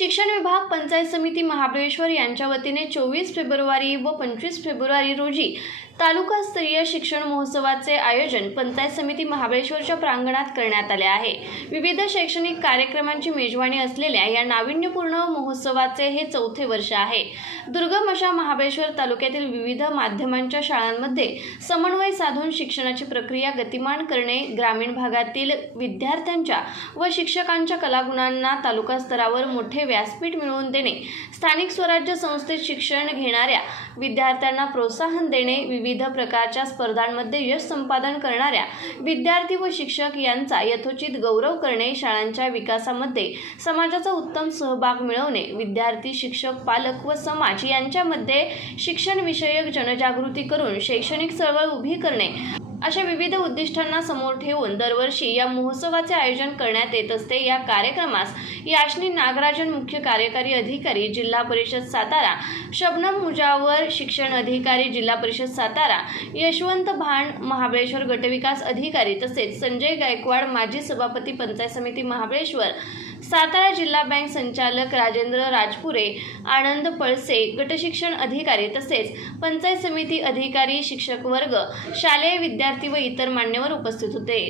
शिक्षण विभाग पंचायत समिती महाबळेश्वर यांच्या वतीने चोवीस फेब्रुवारी व पंचवीस फेब्रुवारी रोजी तालुकास्तरीय शिक्षण महोत्सवाचे आयोजन पंचायत समिती महाबळेश्वरच्या प्रांगणात करण्यात आले आहे. विविध शैक्षणिक कार्यक्रमांची मेजवानी असलेल्या या नाविन्यपूर्ण महोत्सवाचे हे चौथे वर्ष आहे. दुर्गम अशा महाबळेश्वर तालुक्यातील विविध माध्यमांच्या शाळांमध्ये समन्वय साधून शिक्षणाची प्रक्रिया गतिमान करणे ग्रामीण भागातील विद्यार्थ्यांच्या व शिक्षकांच्या कलागुणांना तालुका स्तरावर मोठे व्यासपीठ मिळवून देणे. स्थानिक स्वराज्य संस्थेत शिक्षण घेणाऱ्या विद्यार्थ्यांना प्रोत्साहन देणे विविध प्रकारच्या स्पर्धांमध्ये यश संपादन करणाऱ्या विद्यार्थी व शिक्षक यांचा यथोचित गौरव करणे शाळांच्या विकासामध्ये समाजाचा उत्तम सहभाग मिळवणे विद्यार्थी शिक्षक पालक व समाज यांच्यामध्ये शिक्षणविषयक जनजागृती करून शैक्षणिक चळवळ उभी करणे अशा विविध उद्दिष्टांना समोर ठेवून दरवर्षी या महोत्सवाचे आयोजन करण्यात येत असते. या कार्यक्रमास याशनी नागराजन मुख्य कार्यकारी अधिकारी जिल्हा परिषद सातारा शबनम मुजावर शिक्षण अधिकारी जिल्हा परिषद सातारा यशवंत भाण महाबळेश्वर गटविकास अधिकारी तसेच संजय गायकवाड माजी सभापती पंचायत समिती महाबळेश्वर सातारा जिल्हा बँक संचालक राजेंद्र राजपुरे आनंद पळसे गटशिक्षण अधिकारी तसेच पंचायत समिती अधिकारी शिक्षक वर्ग शालेय विद्यार्थी व इतर मान्यवर उपस्थित होते.